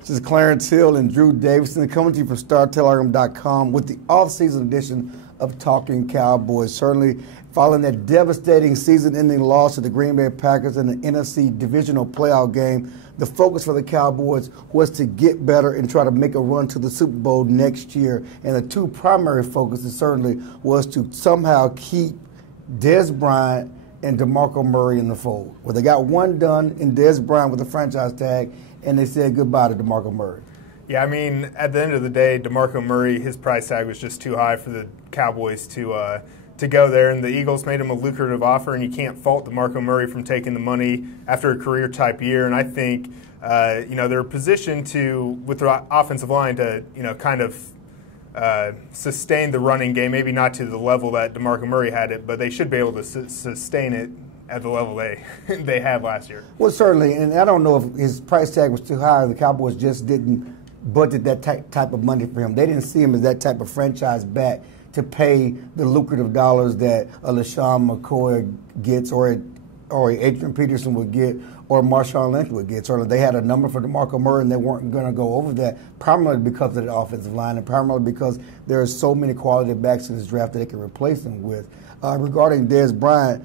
This is Clarence Hill and Drew Davison coming to you from StarTalkin.com with the off-season edition of Talking Cowboys. Certainly, following that devastating season-ending loss to the Green Bay Packers in the NFC divisional playoff game, the focus for the Cowboys was to get better and try to make a run to the Super Bowl next year. And the two primary focuses certainly was to somehow keep Dez Bryant and DeMarco Murray in the fold. Well, they got one done in Dez Bryant with the franchise tag, and they said goodbye to DeMarco Murray. Yeah, I mean, at the end of the day, DeMarco Murray, his price tag was just too high for the Cowboys to go there, and the Eagles made him a lucrative offer, and you can't fault DeMarco Murray from taking the money after a career-type year. And I think, they're positioned to, with the offensive line, to, kind of sustain the running game, maybe not to the level that DeMarco Murray had it, but they should be able to sustain it at the level they had last year. Well, certainly, and I don't know if his price tag was too high or the Cowboys just didn't budget that type of money for him. They didn't see him as that type of franchise back to pay the lucrative dollars that a LaShawn McCoy gets or Adrian Peterson would get or Marshawn Lynch would get. Certainly, they had a number for DeMarco Murray, and they weren't going to go over that, primarily because of the offensive line and primarily because there are so many quality backs in this draft that they can replace him with. Regarding Dez Bryant,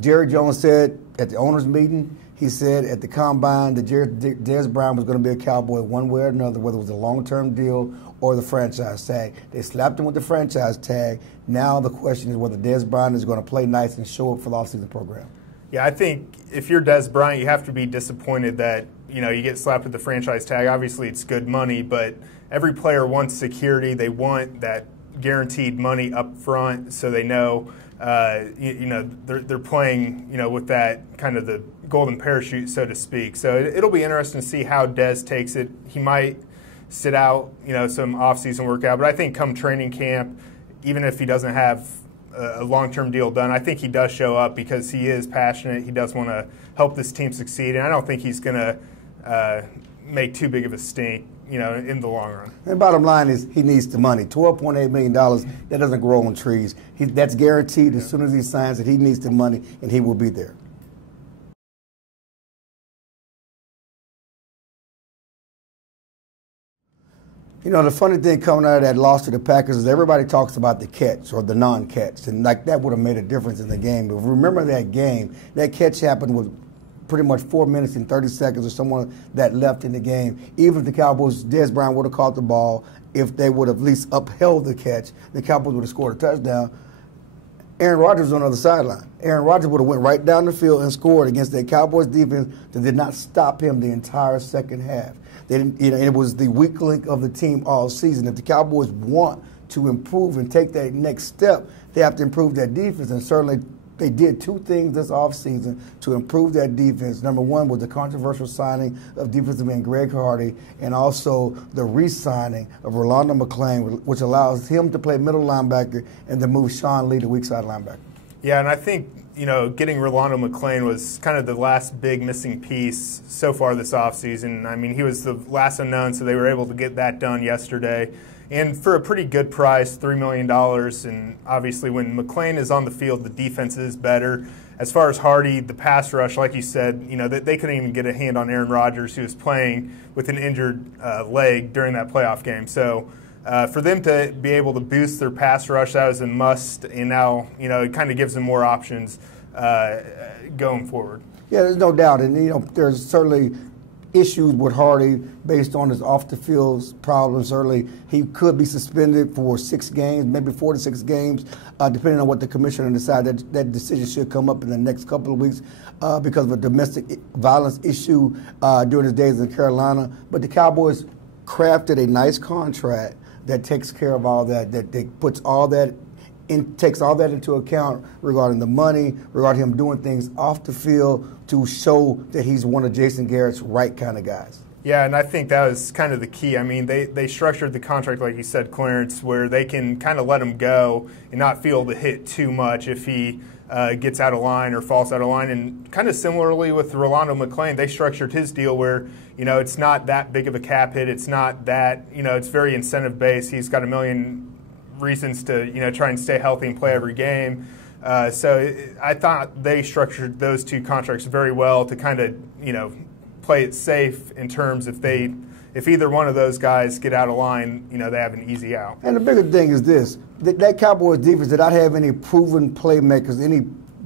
Jerry Jones said at the owners' meeting, he said at the combine that Dez Bryant was going to be a Cowboy one way or another, whether it was a long-term deal or the franchise tag. They slapped him with the franchise tag. Now the question is whether Dez Bryant is going to play nice and show up for the offseason program. Yeah, I think if you're Dez Bryant, you have to be disappointed that, you get slapped with the franchise tag. Obviously, it's good money, but every player wants security. They want that guaranteed money up front so they know they're playing, with that kind of the golden parachute, so to speak. So it'll be interesting to see how Dez takes it. He might sit out, some off-season workout, but I think come training camp, even if he doesn't have a long-term deal done, I think he does show up because he is passionate. He does want to help this team succeed, and I don't think he's going to make too big of a stink, in the long run. The bottom line is he needs the money. $12.8 million, that doesn't grow on trees. That's guaranteed as soon as he signs it. He needs the money, and he will be there. The funny thing coming out of that loss to the Packers is everybody talks about the catch or the non-catch, and like that would have made a difference in the game. But remember that game, that catch happened with pretty much 4 minutes and 30 seconds or someone that left in the game. Even if the Cowboys, Dez Bryant would have caught the ball, if they would have at least upheld the catch, the Cowboys would have scored a touchdown. Aaron Rodgers was on the other sideline. Aaron Rodgers would have went right down the field and scored against the Cowboys defense that did not stop him the entire second half. It was the weak link of the team all season. If the Cowboys want to improve and take that next step, they have to improve that defense, and certainly they did two things this offseason to improve that defense. Number one was the controversial signing of defensive end Greg Hardy, and also the re-signing of Rolando McClain, which allows him to play middle linebacker and then move Sean Lee to weak side linebacker. Yeah, and I think, getting Rolando McClain was kind of the last big missing piece so far this offseason. I mean, he was the last unknown, so they were able to get that done yesterday. And for a pretty good price, $3 million. And obviously when McClain is on the field, the defense is better. As far as Hardy, the pass rush, like you said, they couldn't even get a hand on Aaron Rodgers, who was playing with an injured leg during that playoff game. So for them to be able to boost their pass rush, that was a must. And now, it kind of gives them more options going forward. Yeah, there's no doubt. And, there's certainly issues with Hardy based on his off-the-field problems. Certainly, he could be suspended for 6 games, maybe 4 to 6 games, depending on what the commissioner decides. That decision should come up in the next couple of weeks because of a domestic violence issue during his days in Carolina. But the Cowboys crafted a nice contract that takes care of all that, puts all that takes all that into account regarding the money, regarding him doing things off the field to show that he's one of Jason Garrett's right kind of guys. Yeah, and I think that was kind of the key. I mean, they structured the contract, like you said, Clarence, where they can kind of let him go and not feel the hit too much if he gets out of line or falls out of line. And kind of similarly with Rolando McClain, they structured his deal where, it's not that big of a cap hit. It's not that, it's very incentive-based. He's got $1 million reasons to try and stay healthy and play every game. So I thought they structured those two contracts very well to kind of play it safe in terms if either one of those guys get out of line, they have an easy out. And the bigger thing is this: that Cowboys defense did not have any proven playmakers, any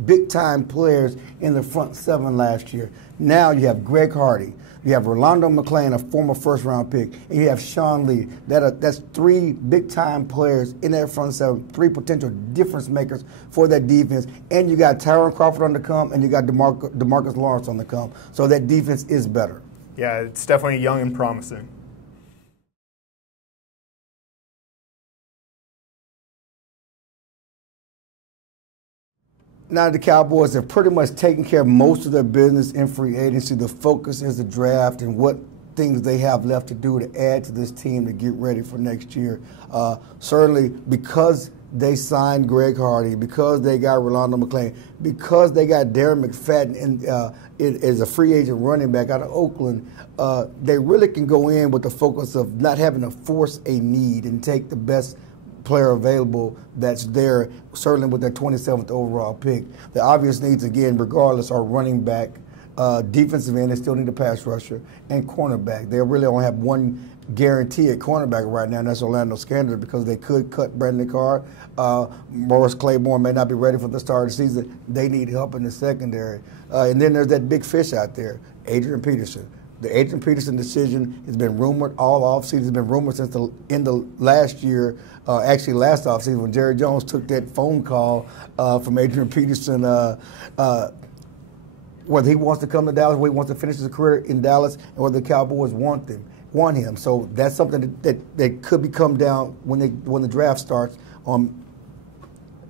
big-time players in the front seven last year. Now you have Greg Hardy, you have Rolando McClain, a former first-round pick, and you have Sean Lee. That's three big-time players in that front seven, three potential difference makers for that defense. And you got Tyron Crawford on the come, and you got DeMarcus Lawrence on the come. So that defense is better. Yeah, it's definitely young and promising. Now the Cowboys have pretty much taken care of most of their business in free agency. The focus is the draft and what things they have left to do to add to this team to get ready for next year. Certainly because they signed Greg Hardy, because they got Rolando McClain, because they got Darren McFadden as a free agent running back out of Oakland, they really can go in with the focus of not having to force a need and take the best player available that's there, certainly with their 27th overall pick. The obvious needs, again, regardless, are running back, defensive end, they still need a pass rusher, and cornerback. They really only have one guarantee at cornerback right now, and that's Orlando Scandler, because they could cut Brandon Carr. Morris Claiborne may not be ready for the start of the season. They need help in the secondary. And then there's that big fish out there, Adrian Peterson. The Adrian Peterson decision has been rumored all offseason. It's been rumored since the end of last year, actually last offseason, when Jerry Jones took that phone call from Adrian Peterson, whether he wants to come to Dallas, whether he wants to finish his career in Dallas, and whether the Cowboys want him. So that's something that could come down when the draft starts on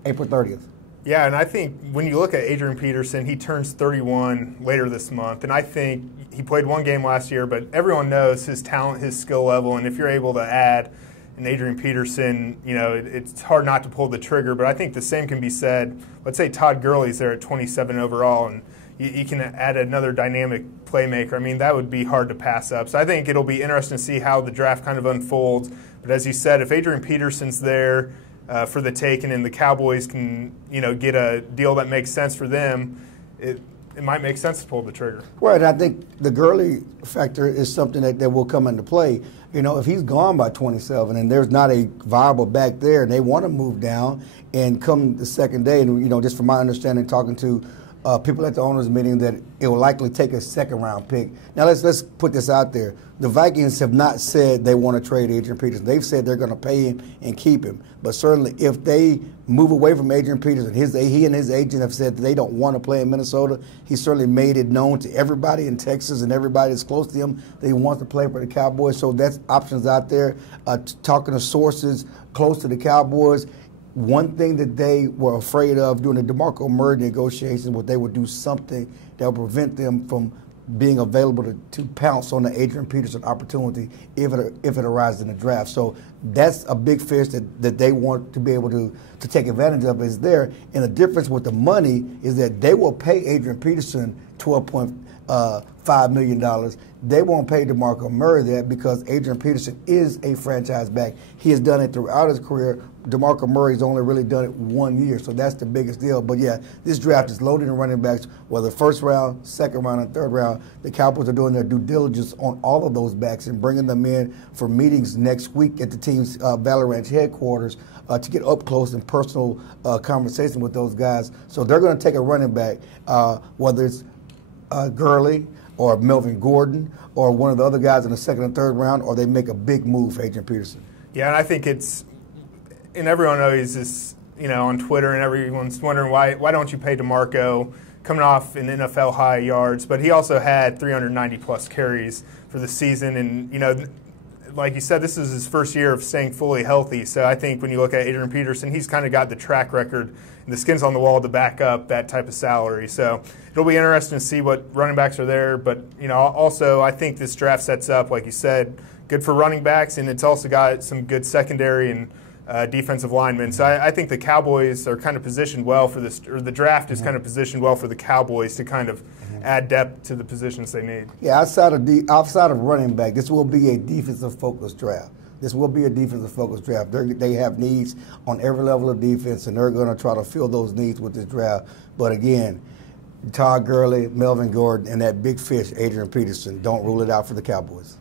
April 30th. Yeah, and I think when you look at Adrian Peterson, he turns 31 later this month, and I think he played one game last year, but everyone knows his talent, his skill level, and if you're able to add an Adrian Peterson, it's hard not to pull the trigger, but I think the same can be said. Let's say Todd Gurley's there at 27 overall, and you can add another dynamic playmaker. I mean, that would be hard to pass up. So I think it'll be interesting to see how the draft kind of unfolds. But as you said, if Adrian Peterson's there for the taking and the Cowboys can, get a deal that makes sense for them, it might make sense to pull the trigger. Right. I think the Gurley factor is something that will come into play. If he's gone by 27 and there's not a viable back there and they want to move down and come the second day, and, just from my understanding, talking to people at the owners' meeting, that it will likely take a second-round pick. Now, let's put this out there. The Vikings have not said they want to trade Adrian Peterson. They've said they're going to pay him and keep him. But certainly if they move away from Adrian Peterson, he and his agent have said that they don't want to play in Minnesota. He certainly made it known to everybody in Texas and everybody that's close to him that he wants to play for the Cowboys. So that's options out there. Talking to sources close to the Cowboys, one thing that they were afraid of during the DeMarco Murray negotiations was they would do something that would prevent them from being available to pounce on the Adrian Peterson opportunity if it arises in the draft. So that's a big fish that they want to be able to take advantage of is there. And the difference with the money is that they will pay Adrian Peterson $12.5 million. They won't pay DeMarco Murray that because Adrian Peterson is a franchise back. He has done it throughout his career. DeMarco Murray's only really done it 1 year, so that's the biggest deal. But, yeah, this draft is loaded in running backs, whether first round, second round, and third round. The Cowboys are doing their due diligence on all of those backs and bringing them in for meetings next week at the team's Valley Ranch headquarters to get up close and personal conversation with those guys. So they're going to take a running back, whether it's Gurley or Melvin Gordon or one of the other guys in the second and third round, or they make a big move for Adrian Peterson. Yeah, and I think and everyone knows this, on Twitter, and everyone's wondering why don't you pay DeMarco coming off an NFL high yards, but he also had 390-plus carries for the season, and, like you said, this is his first year of staying fully healthy, so I think when you look at Adrian Peterson, he's kind of got the track record and the skins on the wall to back up that type of salary, so it'll be interesting to see what running backs are there, but, also I think this draft sets up, like you said, good for running backs, and it's also got some good secondary and defensive linemen. So I think the Cowboys are kind of positioned well for this, or the draft is kind of positioned well for the Cowboys to kind of add depth to the positions they need. Yeah, outside of running back, this will be a defensive-focused draft. This will be a defensive-focused draft. They have needs on every level of defense, and they're going to try to fill those needs with this draft. But again, Todd Gurley, Melvin Gordon, and that big fish, Adrian Peterson. Don't rule it out for the Cowboys.